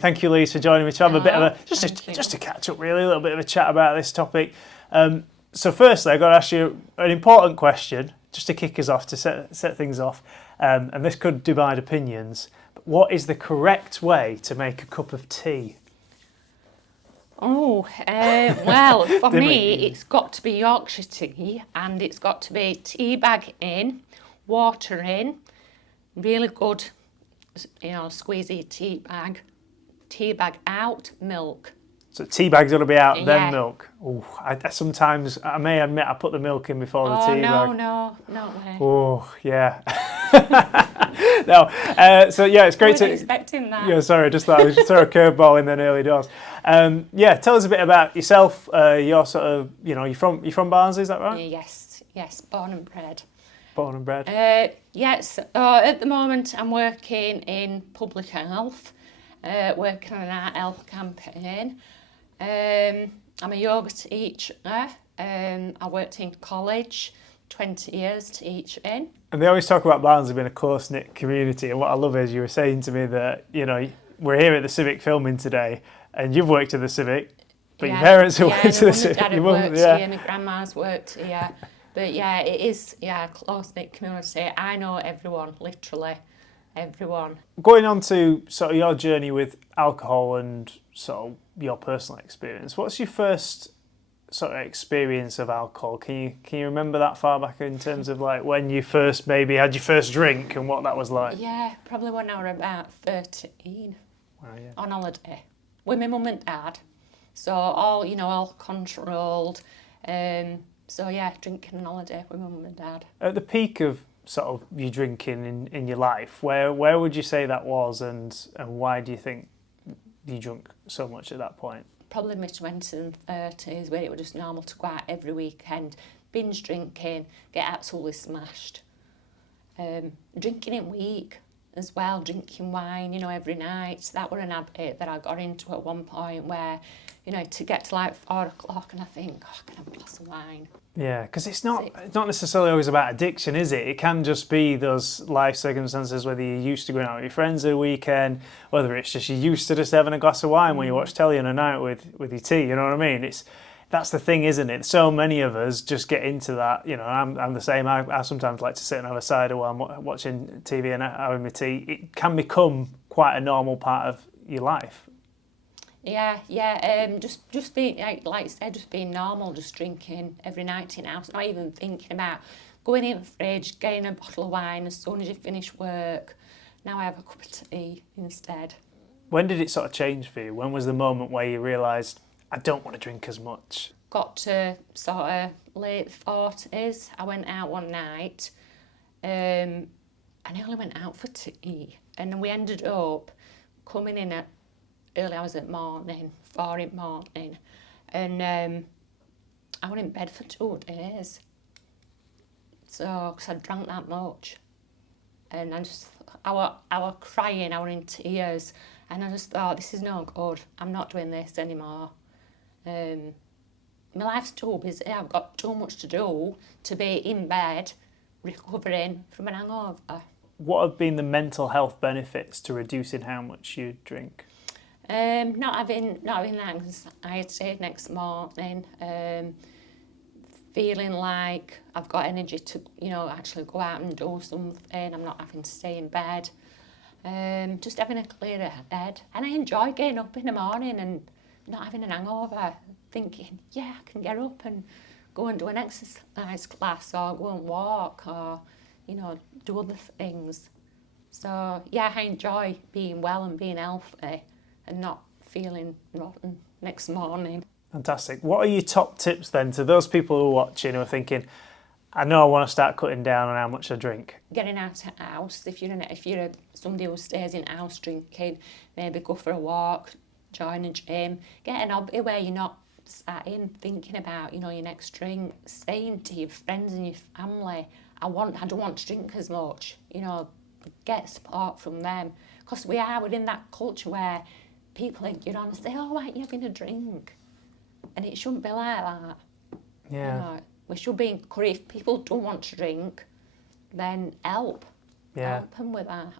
Thank you, Louise, for joining me to have a bit of a just to catch up, really, a little bit of a chat about this topic. So, firstly, I've got to ask you an important question, just to kick us off, to set things off. And this could divide opinions. But what is the correct way to make a cup of tea? Oh, well, for me, it's got to be Yorkshire tea, and it's got to be tea bag in, water in, really good, squeezy tea bag out, milk. So tea bag's got to be out, Yeah. then milk. Oh, sometimes I may admit I put the milk in before the tea bag. No way. Oh, yeah. No, so yeah, it's great I wasn't expecting that. Yeah, sorry, just thought I would throw a curveball in then early doors. Yeah, tell us a bit about yourself. You're sort of, you're from Barnsley, is that right? Yes, born and bred. Born and bred. Yes, at the moment I'm working in public health, working on an health campaign. I'm a yoga teacher. I worked in college, 20 years teaching. And they always talk about Barnsley being a close-knit community, and what I love is you were saying to me that, we're here at the Civic filming today, and you've worked at the Civic, but your parents have worked at the Civic. Dad worked here, my grandma's worked here. But yeah, it is a close-knit community. I know everyone, literally everyone. Going on to sort of your journey with alcohol and sort of your personal experience, what's your first sort of experience of alcohol? Can you remember that far back in terms of like when you first maybe had your first drink and what that was like? Yeah, probably when I was about 13. Wow, yeah. On holiday with my mum and dad. So all controlled. So yeah, drinking on holiday with my mum and dad. At the peak of sort of you drinking in your life, where would you say that was, and why do you think you drank so much at that point? Probably my 20s and 30s, where it was just normal to go out every weekend, binge drinking, get absolutely smashed. Drinking in week as well, drinking wine, every night. That were an habit that I got into at one point where, to get to like 4 o'clock and I think, I can have a glass of wine. Yeah, because it's not necessarily always about addiction, is it? It can just be those life circumstances, whether you're used to going out with your friends at a weekend, whether it's just you're used to just having a glass of wine when you watch telly on a night with your tea, you know what I mean? That's the thing, isn't it? So many of us just get into that. I'm the same. I sometimes like to sit and have a cider while I'm watching TV and having my tea. It can become quite a normal part of your life. Yeah. Just being like I said, just being normal, just drinking every night in house, not even thinking about going in the fridge, getting a bottle of wine as soon as you finish work. Now I have a cup of tea instead. When did it sort of change for you? When was the moment where you realised, I don't want to drink as much? Got to sort of late 40s. I went out one night, and I only went out for tea, and we ended up coming in at early hours at morning, 4 in the morning, and I was in bed for 2 days. So, because I drank that much, and I was crying, I was in tears, and I just thought, this is no good. I'm not doing this anymore. My life's too busy. I've got too much to do to be in bed recovering from an hangover. What have been the mental health benefits to reducing how much you drink? Not having anxiety next morning, feeling like I've got energy to, actually go out and do something. I'm not having to stay in bed. Just having a clearer head. And I enjoy getting up in the morning and not having an hangover, thinking, yeah, I can get up and go and do an exercise class or go and walk or, do other things. So, yeah, I enjoy being well and being healthy and not feeling rotten next morning. Fantastic. What are your top tips then to those people who are watching who are thinking, I know I want to start cutting down on how much I drink? Getting out of the house. If you're somebody who stays in house drinking, maybe go for a walk, join a gym, get an hobby where you're not sat in thinking about, your next drink. Saying to your friends and your family, I don't want to drink as much. Get support from them. Because we're in that culture where people egg on and say, oh, why aren't you having a drink? And it shouldn't be like that. Yeah. We should be encouraged. If people don't want to drink, then help. Yeah. Help them with that.